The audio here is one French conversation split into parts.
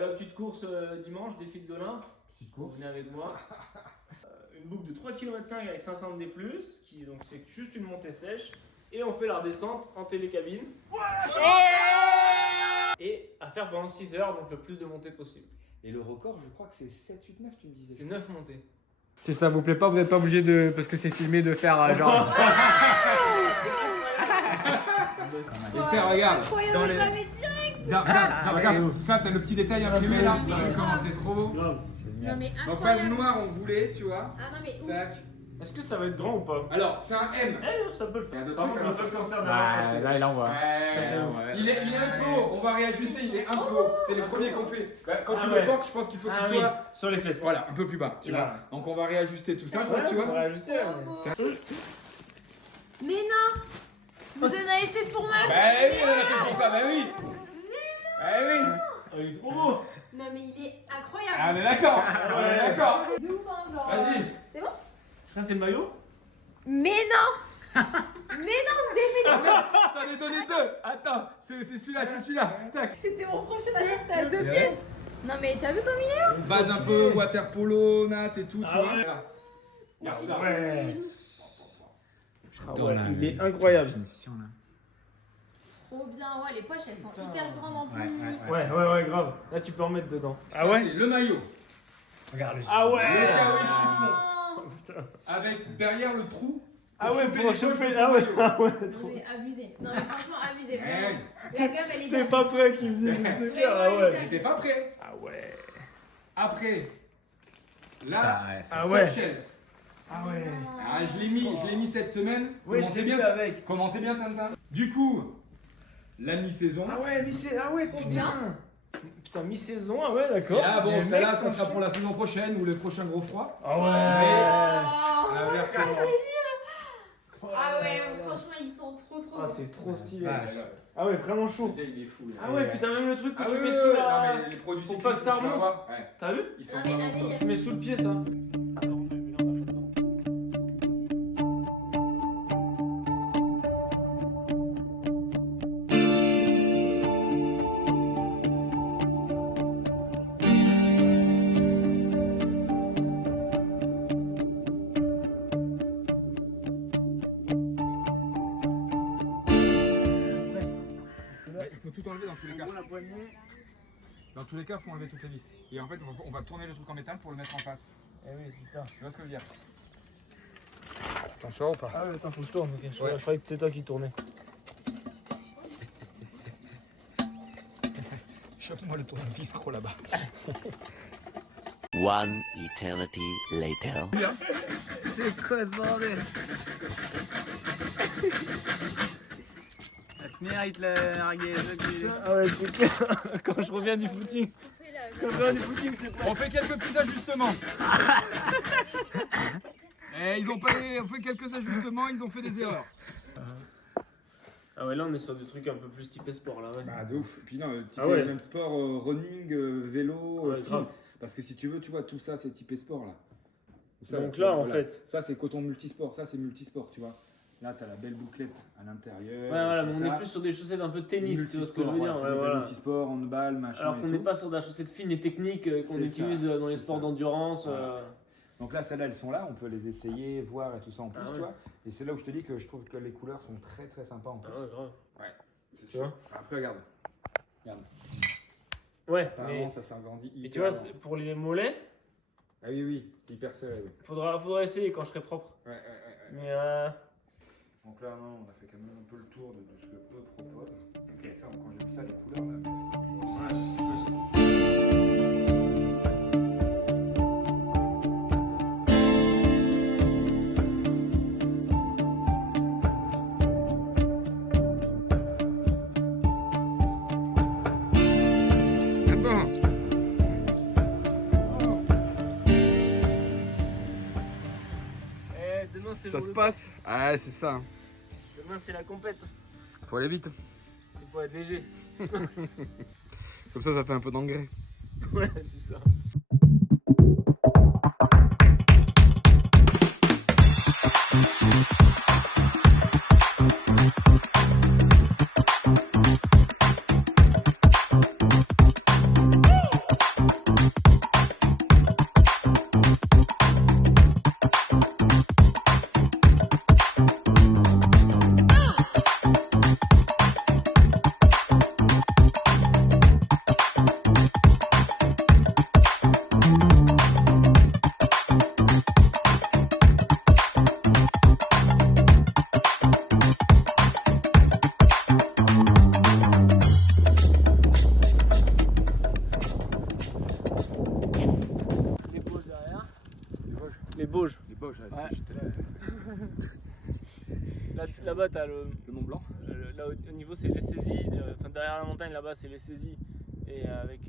Voilà, petite course dimanche, défi de l'Olympe. Petite course. Venez avec moi. Une boucle de 3,5 km avec 500 D+, qui donc c'est juste une montée sèche. Et on fait la redescente en télécabine. Et à faire pendant 6 heures, donc le plus de montées possible. Et le record, je crois que c'est 7, 8, 9, tu me disais. C'est 9 montées. Si ça vous plaît pas, vous n'êtes pas obligé de, parce que c'est filmé, de faire genre. J'espère, regarde. Incroyable, je l'avais direct. Regarde, ça c'est le petit détail imprimé là. Vous avez comment c'est trop beau. Non mais Donc page incroyable. noire, on voulait, tu vois. Ah non mais ouf. Tac. Est-ce que ça va être grand ou pas? Alors, c'est un M. Eh, ça peut le Il y a faire. d'autres Par contre, trucs, le fait cancer Ah, derrière, ça c'est. là, il envoie. Ouais, c'est ouf. il est un peu haut, on va réajuster, il est un peu haut. C'est les premiers qu'on fait. Bah, quand tu le portes, je pense qu'il faut qu'il soit sur les fesses. voilà, un peu plus bas, tu vois. Donc on va réajuster tout ça, Ouais, tu on vois. va ajuster. Mais non. Vous en avez fait pour moi. Bah oui, on a fait pour toi, bah oui. Bah oui. Oh, il est trop beau. Non mais il est incroyable. Ah, on est d'accord. On est d'accord. De ouf hein, genre. Vas-y. C'est bon? Ça c'est le maillot? Mais non. Mais non, vous avez fait des... J'en ai donné deux. Attends, c'est celui-là, c'est celui-là. Tac. C'était mon prochain achat, c'était à 2 pièces. Non mais t'as vu comme il est haut? Base un peu water polo, nat et tout, tu Ah vois. ouais. Voilà. Regarde ça. Ouais. Ah Putain, ouais, là, il est la incroyable. finition, là. Trop bien, ouais les poches elles sont hyper grandes en plus. Ouais, grave. Là tu peux en mettre dedans. Ça, c'est le maillot. Regarde le Ah ouais. Le kawaii chiffon. Oh, Avec derrière le trou. Ah ouais, pour les choper. poches de Ah ton ouais, maillot. ah ouais. non mais abusé. Non mais franchement abusé vraiment. Ouais. La gamme elle est T'es dingue. pas prêt qu'il me dise, c'est clair. Ah ouais, ouais. T'es pas prêt. Ah ouais. Après. Là, Ça, ouais, ça. Ah ouais. Softshell. Ah ouais. Ah, je l'ai mis cette semaine. Ouais, Commentez je bien. bien avec. Commentez bien Tintin. Du coup, la mi-saison. Ah ouais, ah ouais, Trop putain. Putain, mi-saison, ah ouais, d'accord. Et là, bon, Les celle-là, mecs ça sont sera chauds. pour la saison prochaine ou les prochains gros froids. Ah ouais. Oh, La version. ah ouais, franchement ils sont trop Ah, beaux. c'est trop stylé. Vache. Ah ouais, vraiment chaud. Il est fou. là. Ah ouais, putain, même le truc que Ah tu oui, mets oui, sous oui. la. Non, mais les produits Faut cyclistes, pas que ça tu vas remonte. voir. Ouais. T'as vu? Ils sont Ah, mais vraiment allez, top. Tu mets sous le pied ça. Il faut tout enlever dans tous les cas. Dans tous les cas, il faut enlever toutes les vis. Et en fait, on va tourner le truc en métal pour le mettre en face. Eh oui, c'est ça. Tu vois ce que je veux dire? T'en sors ou pas? Ah ouais, attends, faut que je tourne. Ok, Ouais. je croyais que c'était toi qui tournais. Chope-moi le tournevis gros là-bas. One eternity later. C'est quoi ce bordel? Elle se mérite la larguer. Ah ouais, c'est clair. Quand je reviens du footing. Quand je reviens du footing, c'est pas. On fait quelques petits ajustements. Ils ont pas on fait quelques ajustements, ils ont fait des erreurs. Ah ouais, là on est sur des trucs un peu plus typé sport là. Ouais. Bah de ouf. Puis non, typé Ah ouais. même sport, running, vélo, Ouais, film. grave. Parce que si tu veux, tu vois, tout ça c'est typé sport là. Ça, Donc tu là, vois, en fait. Ça c'est coton multisport, ça c'est multisport, tu vois. Là t'as la belle bouclette à l'intérieur. Ouais, voilà, mais tout on ça. est plus sur des chaussettes un peu tennis, tu vois ce que je veux Multisport, dire. c'est Ouais, des voilà. multisport, handball, machin. Alors et qu'on tout. n'est pas sur de la chaussette fine et technique qu'on C'est utilise ça, dans les c'est sports ça. d'endurance. Voilà. Donc là, celles-là, elles sont là, on peut les essayer, voir et tout ça en plus, Ah ouais. tu vois. Et c'est là où je te dis que je trouve que les couleurs sont très très sympas en plus. Ah ouais, grave. C'est Tu sûr. vois. Après, regarde. Regarde. Ouais, Apparemment, mais. ça s'agrandit hyper. Et tu vois, bien. pour les mollets, Ah oui, oui, c'est hyper serré, oui. faudra essayer quand je serai propre. Ouais. Mais Donc là, non, on a fait quand même un peu le tour de ce que eux proposent. Ok, ça, quand j'ai vu ça, les couleurs, là. demain c'est Ça le se jour passe? Ah, c'est ça. de- Demain c'est la compète. Faut aller vite. C'est pour être léger. Comme ça fait un peu d'engrais. Ouais, c'est ça. Là-bas, tu as le Mont Blanc. Là au niveau c'est les saisies, derrière la montagne là-bas c'est les saisies et avec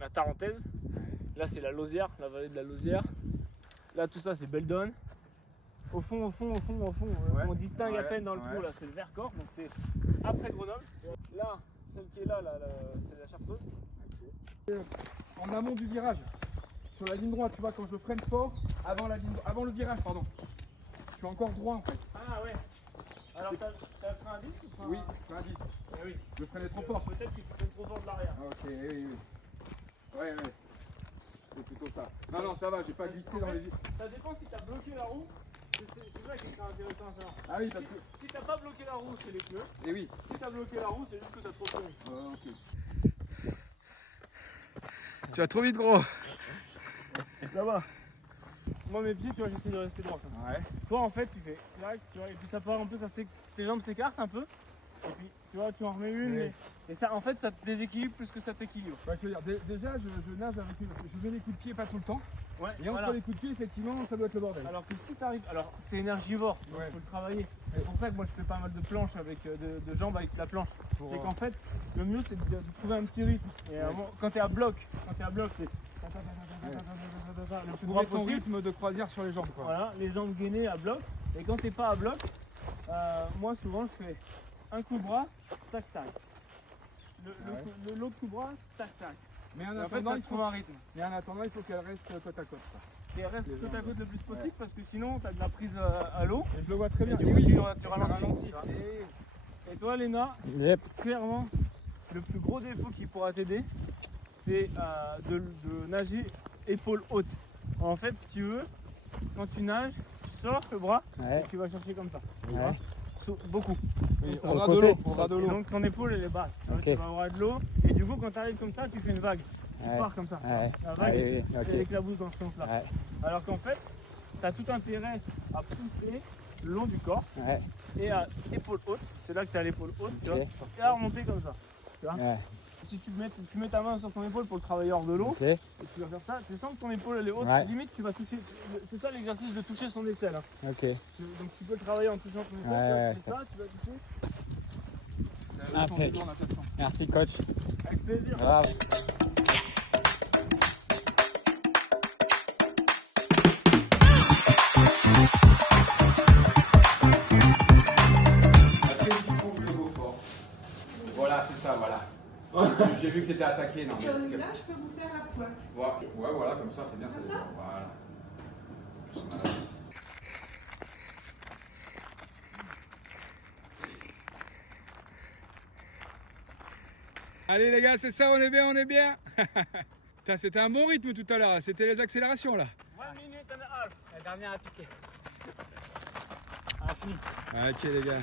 la Tarentaise. Là c'est la Lausière, la vallée de la Lausière. Là tout ça c'est Beldon. Au fond, on distingue à peine dans le trou, là c'est le Vercors, donc c'est après Grenoble. Là, celle qui est là, c'est la Chartreuse. En amont du virage, sur la ligne droite, tu vois, quand je freine fort, avant le virage, pardon. Je suis encore droit en fait. Ah ouais. Alors t'as le frein à vis ou frein Oui, frein à 10. Oui. Je freinais trop fort. Peut-être qu'il freine trop fort de l'arrière. Ok, oui. Ouais. C'est plutôt ça. Non, ça va, j'ai pas glissé dans les vis. Ça dépend si t'as bloqué la roue. C'est ça qui sera intéressant à savoir. Ah oui, parce que. Si t'as pas bloqué la roue, c'est les pneus. Eh oui. Si t'as bloqué la roue, c'est juste que t'as trop freiné. Ok. Tu vas trop vite, gros. Là-bas. Moi, mes pieds, tu vois, j'essaie de rester droit. Ouais. Toi, en fait, tu fais clac, tu vois, et puis ça part un peu, tes jambes s'écartent un peu. Et puis, tu vois, tu en remets une. Oui. Et ça, en fait, ça te déséquilibre plus que ça t'équilibre. Ouais, je veux dire, déjà, je nage avec je mets les coups de pied pas tout le temps. Ouais, Et entre les coups de pied, effectivement, ça doit être le bordel. Alors que si t'arrives. Alors, c'est énergivore, donc Ouais. faut le travailler. C'est pour ça que moi, je fais pas mal de planches avec de jambes avec la planche. C'est qu'en fait, le mieux, c'est de trouver un petit rythme. Et quand t'es à bloc, c'est. Le plus droit ton possible. rythme de croisière sur les jambes, quoi. Voilà, les jambes gainées à bloc. Et quand t'es pas à bloc, moi souvent je fais un coup de bras, tac tac. L'autre coup de bras, tac tac. Mais en Et en fait, attendant, ça il te faut trouve un rythme. il faut qu'elle reste côte à côte. Quoi. Et reste côte à côte le plus possible parce que sinon t'as de la prise à l'eau. Et je le vois très bien. Et Et oui, oui, tu ralentis. Et toi Léna, Yep. clairement, le plus gros défaut qui pourra t'aider, c'est de nager épaule haute. En fait, si tu veux, quand tu nages, tu sors le bras et tu vas chercher comme ça. Tu vois, beaucoup. Oui, Sur on le aura côté. de l'eau. On aura de Et l'eau. donc ton épaule elle est basse. Tu vois, Ok. tu vas avoir de l'eau et du coup quand tu arrives comme ça, tu fais une vague. Tu pars comme ça. La vague elle éclabousse dans ce sens-là. Ouais. Alors qu'en fait, tu as tout intérêt à pousser le long du corps et à épaule haute. C'est là que tu as l'épaule haute, tu vois, et à remonter comme ça. Tu vois. Si tu mets ta main sur ton épaule pour le travailler hors de l'eau, et tu vas faire ça, tu sens que ton épaule elle est haute, limite tu vas toucher, c'est ça l'exercice de toucher son aisselle. Hein. Donc tu peux le travailler en touchant ton aisselle, c'est ça, tu vas toucher. Impec. Merci coach. Avec plaisir. Bravo. Voilà, c'est ça, voilà. J'ai vu que c'était attaqué. Non, mais Là, je peux vous faire la pointe. ouais, voilà, comme ça, c'est bien. Voilà. Allez les gars, c'est ça, on est bien. Putain, c'était un bon rythme tout à l'heure, c'était les accélérations là. 1 minute and a half. La dernière à piquer. Ah, fini. Ok les gars.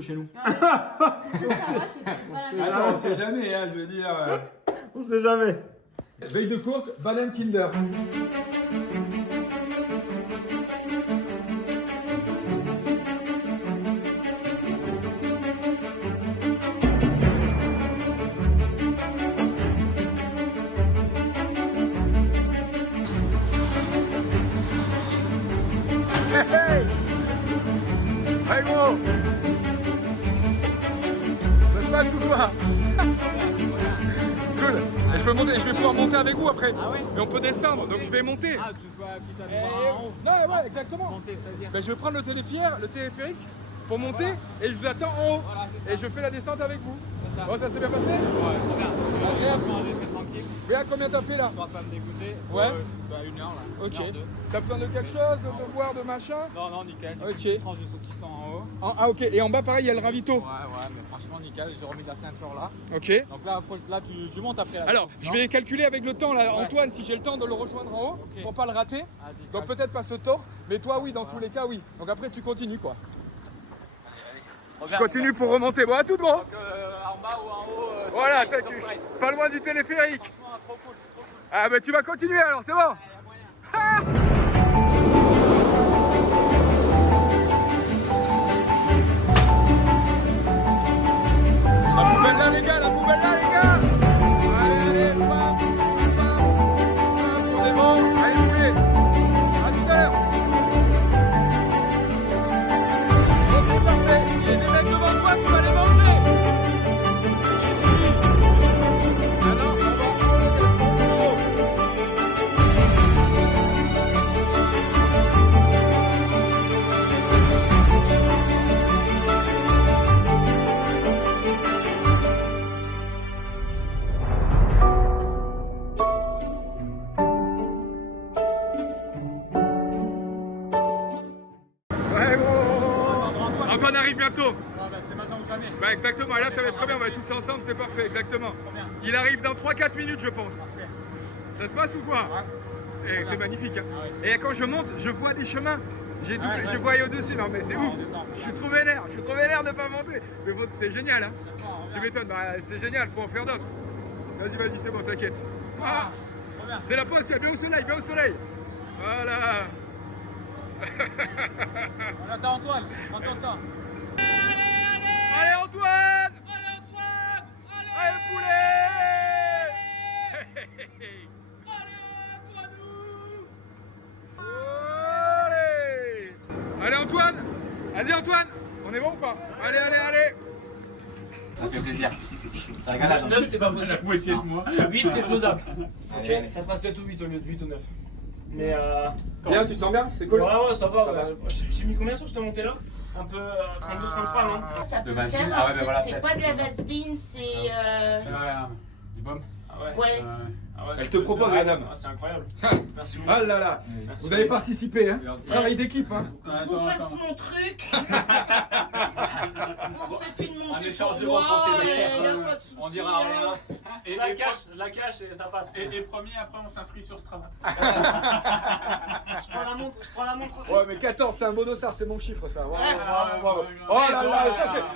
Chez nous. Ça va, c'est pas la même. Attends, on sait jamais, hein, je veux dire. On sait jamais. Veille de course, banane Kinder. Hey gros, ça se passe ou quoi? Cool. Et je peux monter, je vais pouvoir monter avec vous après. Ah ouais. Mais on peut descendre, donc je vais monter. Ah, tu vas quitter en haut. Non, ouais, exactement. Monter, c'est-à-dire. Ben, je vais prendre le téléphérique pour monter et je vous attends en haut. Voilà, c'est ça. Et je fais la descente avec vous. C'est ça. Bon, ça s'est bien passé? Ouais, trop bien. Agréable. Franchement, j'ai fait tranquille. Regarde combien t'as fait là? Tu vas pas me dégoûter. Ouais. Je suis à 1 heure là. Ok. 1h02. T'as besoin de quelque chose, de boire, de machin? Non, non, nickel. J'ai Ok. pris une tranche de saucisson en haut. Ah ok, et en bas pareil il y a le ravito. Ouais, mais franchement, nickel. J'ai remis de la ceinture là. Ok. Donc là, tu montes après. Là. Alors, je vais calculer avec le temps là, Ouais. Antoine, si j'ai le temps de le rejoindre en haut, Ok. pour pas le rater. Ah, nickel. Donc peut-être pas ce tort, mais toi oui, dans tous les cas oui. Donc après tu continues quoi. Je continue pour remonter. Bon, à tout droit. Donc, en bas ou en haut. Voilà, surprise, t'as surprise. pas loin du téléphérique. Franchement, trop cool, trop cool. Ah bah tu vas continuer alors, c'est bon. Il y a moyen. Antoine arrive bientôt. Ah, bah, c'est maintenant ou jamais. Bah exactement, et là ça va être très bien, on va être tous ensemble, c'est parfait, exactement. Il arrive dans 3-4 minutes je pense. Parfait. Ça se passe ou quoi? Et c'est magnifique. Hein. Ah, ouais. Et quand je monte, je vois des chemins. Je vois au-dessus, non mais c'est ouf. Je suis trop vénère de pas monter. Mais c'est génial, hein. Tu m'étonnes, bah, c'est génial, faut en faire d'autres. Vas-y, c'est bon, t'inquiète. Ah, c'est la pause, tu vas bien au soleil, Voilà. On attend Antoine, on t'entend. Allez Antoine, Allez poulet. Allez Antoine. Vas-y Antoine. On est bon ou pas? Allez. Ça fait plaisir. Ça régale. 9 c'est pas possible. La moitié de moi. 8 c'est faisable. Ok, Allez. ça sera 7 ou 8 au lieu de 8 ou 9. Mais Bien, tu te sens bien? C'est cool. ouais, ça va. Ça va. J'ai mis combien sur je te montais là? Un peu 32, 33 non? Ça peut De vaseline. faire Ah ouais, un mais voilà, truc. C'est peut-être. pas de la vaseline, c'est. Du baume. Ah ouais. Ouais. Ah ouais, Elle te propose ah, madame. c'est incroyable. Merci beaucoup. Ah là là. Merci. Vous avez participé, hein? Travail d'équipe, hein? Je vous passe mon truc. Vous faites une montée échange pour de moi, bons procédés. y a pas de souci. On dira rien. Je la cache et ça passe. Et premier, après on s'inscrit sur Strava. Je prends la montre aussi. Ouais, mais 14, c'est un monossard, c'est mon chiffre ça. Bravo. bravo. Oh là là,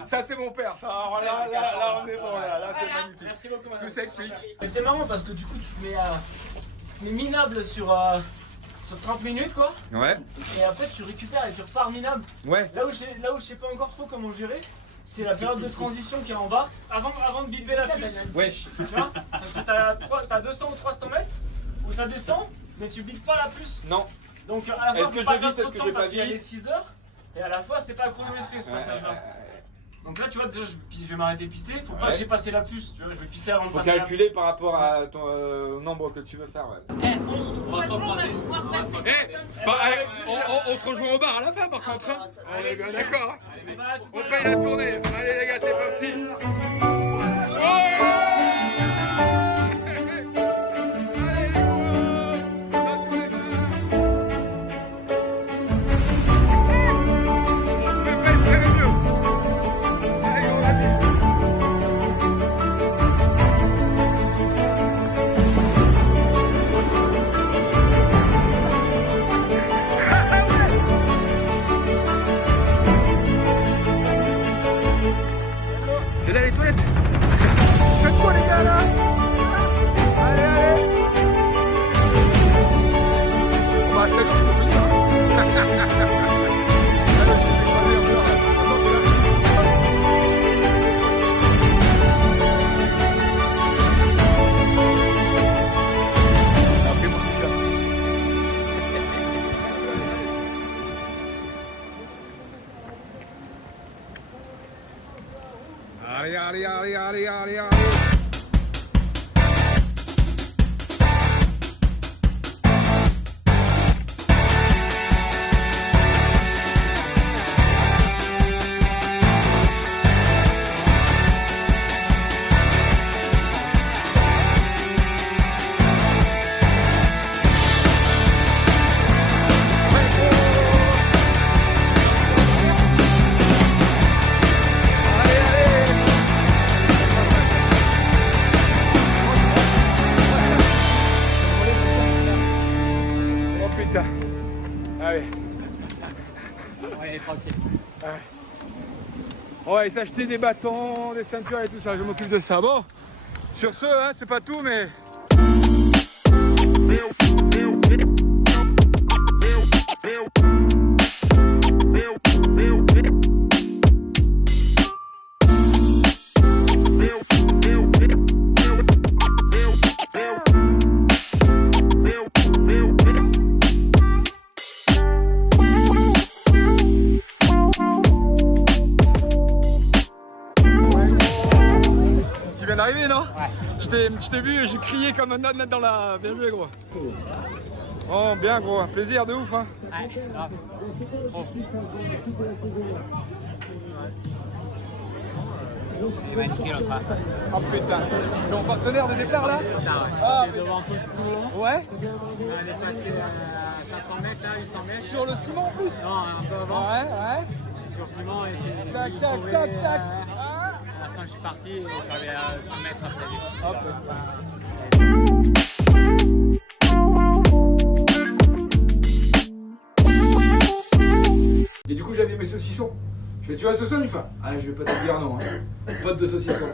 ça c'est mon père, ça. Alors là, on est bon, là c'est magnifique. Merci beaucoup madame. Tout s'explique. Mais c'est marrant parce que du coup tu te mets minable sur 30 minutes quoi. Ouais, Et après tu récupères et tu repars minable. ouais. Là où je sais pas encore trop comment gérer, c'est la période de transition qui est en bas, avant de biper la puce. Ouais. Tu vois? Parce que t'as 200 ou 300 mètres où ça descend, mais tu bipes pas la puce. Non. Donc à la fois, Est-ce que faut pas je vite, perdre trop est-ce de que temps j'ai pas parce qu'il y a vite les 6 heures, et à la fois c'est pas chronométré ce passage-là. Donc là tu vois déjà je vais m'arrêter pisser, faut pas que j'ai passé la puce, tu vois, je vais pisser avant de Faut passer la calculer par rapport à ton nombre que tu veux faire. Ouais. De toute façon, on va pouvoir passer. On se rejoint au bar à la fin par contre. Hein. ça, On est bien d'accord. Hein. puce. Bah, tout On à l'heure. paye la tournée. Allez les gars, c'est parti. C'est là les toilettes. Faites quoi les gars là? Allez. On va acheter l'eau, je peux tenir. Après mon t-shirt. Allez. Oh putain. Allez. Ouais, tranquille. On va aller s'acheter des bâtons, des ceintures et tout ça, je m'occupe de ça. Bon, sur ce, hein, c'est pas tout, mais... Tu viens d'arriver, non? Ouais. Je t'ai vu, j'ai crié comme un âne dans la... Bien joué, gros. Oh, bien, gros. Un plaisir de ouf, hein. Ouais, grave. Trop. Il va niquer l'autre. Oh putain. Ton partenaire de départ, là? Ah, devant tout le long. Ouais. On est passé à 500 mètres, là, 800 mètres. Sur le ciment, en plus? Non, un peu avant. Ouais. sur ciment et c'est. Tac, j'ai tac, trouvé, tac, tac. À la fin, je suis parti et j'avais 100 mètres après lui. Hop. Et du coup, j'avais mes saucissons. Je fais, tu vois, saucisson, il fait, ah, je vais pas te dire non. Hein. Pote de saucisson.